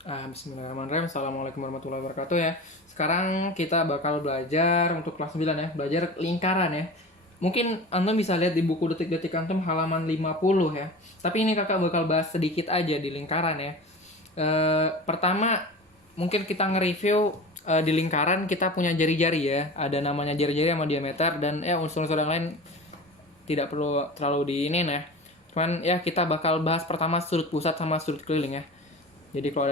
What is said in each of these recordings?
Bismillahirrahmanirrahim. Assalamualaikum warahmatullahi wabarakatuh ya. Sekarang kita bakal belajar untuk kelas 9 ya. Belajar lingkaran ya. Mungkin Antum bisa lihat di buku detik-detik Antum halaman 50 ya. Tapi ini kakak bakal bahas sedikit aja di lingkaran ya. Pertama, mungkin kita nge-review di lingkaran kita punya jari-jari ya. Ada namanya jari-jari sama diameter dan unsur-unsur yang lain tidak perlu terlalu diinin ya. Cuman ya kita bakal bahas pertama sudut pusat sama sudut keliling ya. Jadi kalau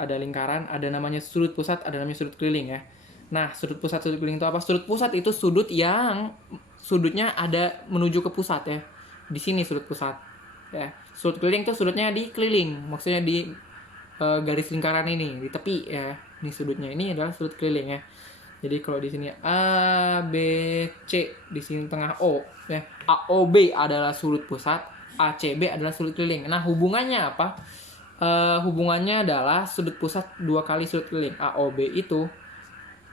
ada lingkaran, ada namanya sudut pusat, ada namanya sudut keliling ya. Nah, sudut pusat, sudut keliling itu apa? Sudut pusat itu sudut yang sudutnya ada menuju ke pusat ya. Di sini sudut pusat. Ya. Sudut keliling itu sudutnya di keliling, maksudnya di garis lingkaran ini, di tepi ya. Ini sudutnya ini adalah sudut keliling ya. Jadi kalau di sini A, B, C, di sini tengah O ya. AOB adalah sudut pusat, ACB adalah sudut keliling. Nah, hubungannya apa? Hubungannya adalah sudut pusat 2 kali sudut keliling. AOB itu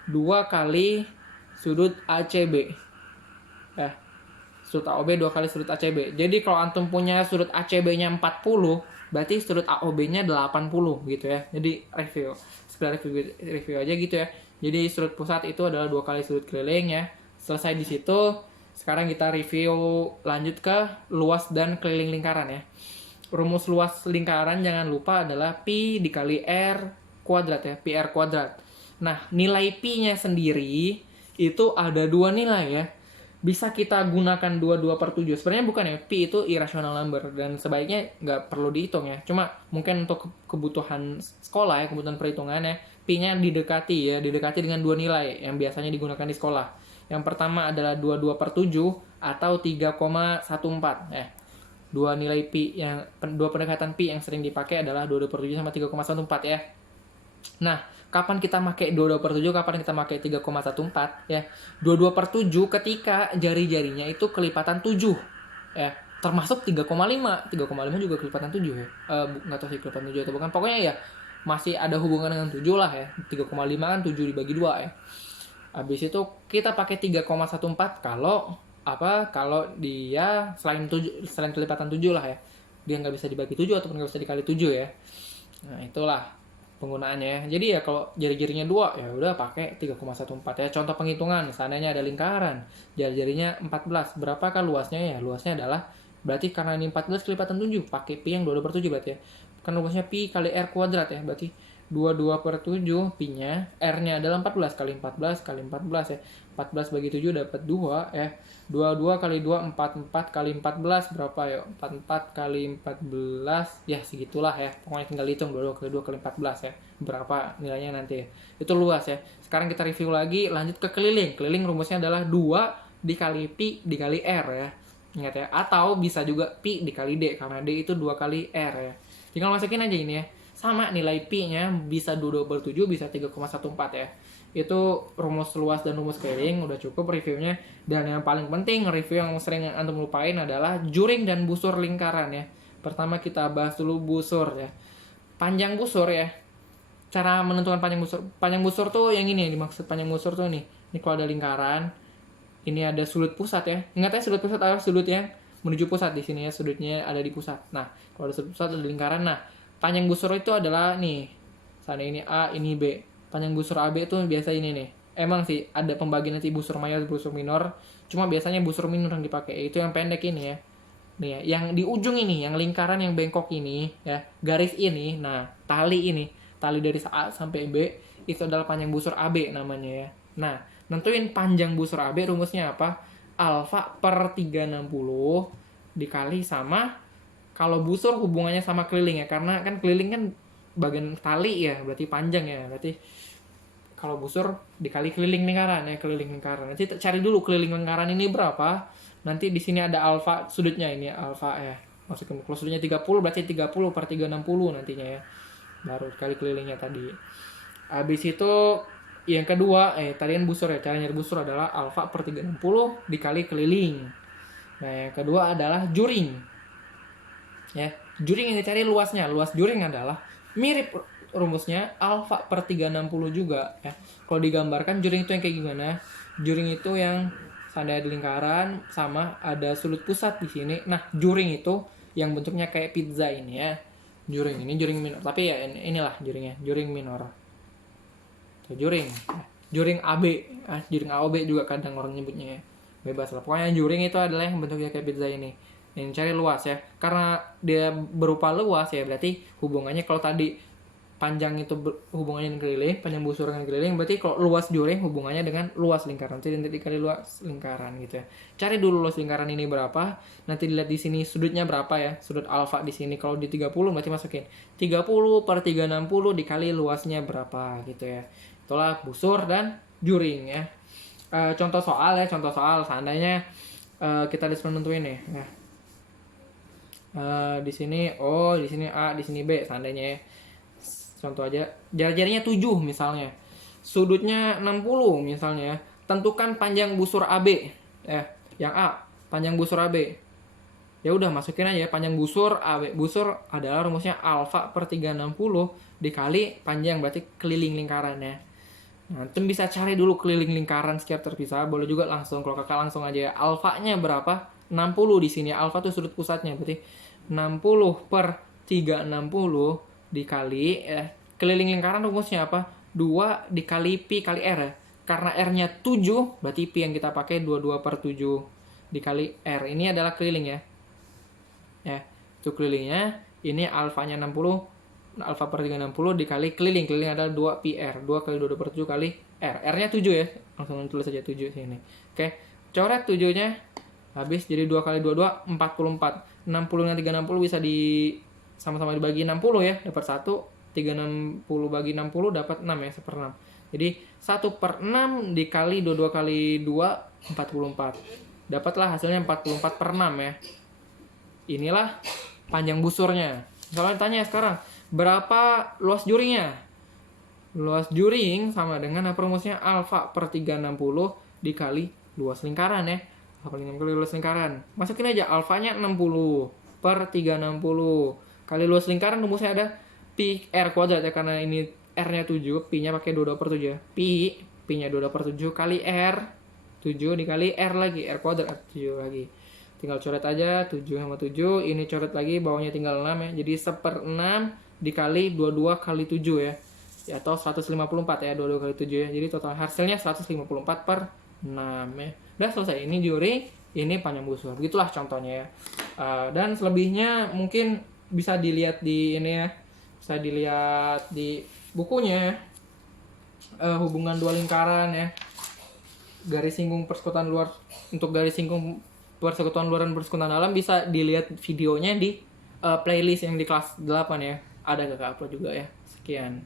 2 kali sudut ACB. Sudut AOB 2 kali sudut ACB. Jadi kalau antum punya sudut ACB-nya 40, berarti sudut AOB-nya 80 gitu ya. Jadi sekedar review aja gitu ya. Jadi sudut pusat itu adalah 2 kali sudut keliling ya. Selesai di situ, sekarang kita review lanjut ke luas dan keliling lingkaran ya. Rumus luas lingkaran jangan lupa adalah pi dikali r kuadrat ya, pi r kuadrat. Nah, nilai pi-nya sendiri itu ada 2 nilai ya. Bisa kita gunakan 22/7. Sebenarnya bukan ya, pi itu irrational number dan sebaiknya nggak perlu dihitung ya. Cuma mungkin untuk kebutuhan sekolah ya, kebutuhan perhitungan ya, pi-nya didekati dengan 2 nilai yang biasanya digunakan di sekolah. Yang pertama adalah 22/7 atau 3,14 ya. Dua pendekatan pi yang sering dipakai adalah 22/7 sama 3,14 ya. Nah, kapan kita pakai 22/7, kapan kita pakai 3,14 ya. 22/7 ketika jari-jarinya itu kelipatan 7 ya. Termasuk 3,5. 3,5 juga kelipatan 7 ya. Nggak tahu sih kelipatan 7 atau bukan. Pokoknya ya masih ada hubungan dengan 7 lah ya. 3,5 kan 7 dibagi 2 ya. Habis itu kita pakai 3,14 kalau dia selain kelipatan 7 lah ya, dia nggak bisa dibagi 7 ataupun nggak bisa dikali 7 ya. Nah, itulah penggunaannya. Jadi ya kalau jari-jarinya 2 ya udah pakai 3,14 ya. Contoh penghitungan, seandainya ada lingkaran jari-jarinya 14, berapakah luasnya ya? Luasnya adalah berarti karena ini 14 kelipatan 7, pakai pi yang 22/7 berarti ya. Kan luasnya pi kali r kuadrat ya, berarti 22/7 pi-nya, R-nya adalah 14 kali 14 kali 14 ya. 14 bagi 7 dapat 2 ya. 22 kali 2, 44 kali 14 berapa ya? 44 kali 14 ya segitulah ya. Pokoknya tinggal hitung 22 kali 2 kali 14 ya. Berapa nilainya nanti ya. Itu luas ya. Sekarang kita review lagi, lanjut ke keliling. Keliling rumusnya adalah 2 dikali pi dikali R ya. Ingat ya. Atau bisa juga pi dikali D karena D itu 2 kali R ya. Tinggal masukin aja ini ya. Sama nilai pi-nya bisa 22/7 bisa 3,14 ya. Itu rumus luas dan rumus keliling udah cukup reviewnya. Dan yang paling penting review yang sering antum lupain adalah juring dan busur lingkaran ya. Pertama kita bahas dulu busur ya. Panjang busur ya. Cara menentukan panjang busur. Panjang busur tuh yang ini, dimaksud panjang busur tuh nih. Ini kalau ada lingkaran, ini ada sudut pusat ya. Ingat ya, sudut pusat adalah sudut yang menuju pusat. Di sini ya sudutnya ada di pusat. Nah, kalau ada sudut pusat ada lingkaran. Nah, panjang busur itu adalah nih, sana ini A, ini B. Panjang busur AB itu biasa ini nih. Emang sih ada pembagian nanti busur mayor, busur minor. Cuma biasanya busur minor yang dipakai. Itu yang pendek ini ya. Nih ya, yang di ujung ini, yang lingkaran yang bengkok ini ya, garis ini. Nah, tali ini, tali dari A sampai B itu adalah panjang busur AB namanya ya. Nah, nentuin panjang busur AB rumusnya apa? Alfa per 360 dikali sama, kalau busur hubungannya sama keliling ya, karena kan keliling kan bagian tali ya, berarti panjang ya, berarti kalau busur dikali keliling lingkaran ya, keliling lingkaran. Nanti cari dulu keliling lingkaran ini berapa. Nanti di sini ada alfa sudutnya, ini alfa ya. Maksudnya kalau sudutnya 30 berarti 30 per 360 nantinya ya. Baru kali kelilingnya tadi. Habis itu yang kedua, tadi kan busur ya, cara nyari busur adalah alfa per 360 dikali keliling. Nah, yang kedua adalah juring. Ya, juring yang dicari luasnya. Luas juring adalah mirip rumusnya alfa per 360 juga ya. Kalau digambarkan juring itu yang kayak gimana? Juring itu yang seandainya ada lingkaran sama ada sudut pusat di sini. Nah, juring itu yang bentuknya kayak pizza ini ya. Juring, ini juring minor. Tapi ya inilah juringnya, juring minor. Tuh, juring. Juring AB. Juring AOB juga kadang orang nyebutnya ya. Bebas lah. Pokoknya juring itu adalah yang bentuknya kayak pizza ini. Yang cari luas ya. Karena dia berupa luas ya, berarti hubungannya kalau tadi panjang itu hubungannya dengan keliling, panjang busur dengan keliling, berarti kalau luas juring hubungannya dengan luas lingkaran. Jadi nanti dikali luas lingkaran gitu ya. Cari dulu luas lingkaran ini berapa, nanti dilihat di sini sudutnya berapa ya. Sudut alfa di sini kalau di 30 berarti masukin 30 per 360 dikali luasnya berapa gitu ya. Itulah busur dan juring ya. Contoh soal ya, contoh soal seandainya kita disuruh nentuin nih. Nah, di sini O, di sini A, di sini B seandainya ya. Contoh aja, jari-jarinya 7 misalnya. Sudutnya 60 misalnya. Tentukan panjang busur AB. Yang A, panjang busur AB. Ya udah masukin aja panjang busur AB. Busur adalah rumusnya alfa per 360 dikali panjang, berarti keliling lingkarannya. Nah, itu bisa cari dulu keliling lingkaran secara terpisah. Boleh juga langsung, kalau kakak langsung aja ya. Alfanya berapa? 60 di sini. Alfa tuh sudut pusatnya, berarti 60 per 360 dikali keliling lingkaran rumusnya apa? 2 dikali pi kali r ya. Karena r-nya 7, berarti pi yang kita pakai 22 per 7 dikali r. Ini adalah keliling ya. Ya, itu kelilingnya. Ini alfanya 60, alfa per 360 dikali keliling. Keliling adalah 2 pi r. 2 kali 22 per 7 kali r. R-nya 7 ya. Langsung tulis saja 7 sini. Oke, coret 7-nya. Habis jadi 2 kali 22, 44. 60 dengan 360 bisa sama-sama dibagi 60 ya, dapat 1. 360 bagi 60 dapat 6 ya, 1/6. Jadi 1/6 dikali 22 kali 2, 44. Dapatlah hasilnya 44/6 ya. Inilah panjang busurnya. Misalnya tanya sekarang, berapa luas juringnya? Luas juring sama dengan rumusnya alfa per 360 dikali luas lingkaran ya. Alfa per 360 luas lingkaran. Masukin aja alfanya 60 per 360 kali luas lingkaran, rumusnya ada pi r kuadrat ya, karena ini r-nya 7, pi-nya pakai 22 per 7 ya. Pi-nya 22 per 7 kali r, 7 dikali r lagi, r kuadrat 7 lagi. Tinggal coret aja, 7 sama 7, ini coret lagi, bawahnya tinggal 6 ya. Jadi 1/6 dikali 22 kali 7 ya. Ya, atau 154 ya, 22 kali 7 ya. Jadi total hasilnya 154/6 ya. Udah selesai, ini juring, ini panjang busur. Begitulah contohnya ya. Dan selebihnya mungkin bisa dilihat di ini ya, bisa dilihat di bukunya ya. Hubungan dua lingkaran ya, garis singgung persekutuan luar, untuk garis singgung persekutuan luar dan persekutuan dalam bisa dilihat videonya di playlist yang di kelas 8 ya, ada kakak upload juga ya. Sekian.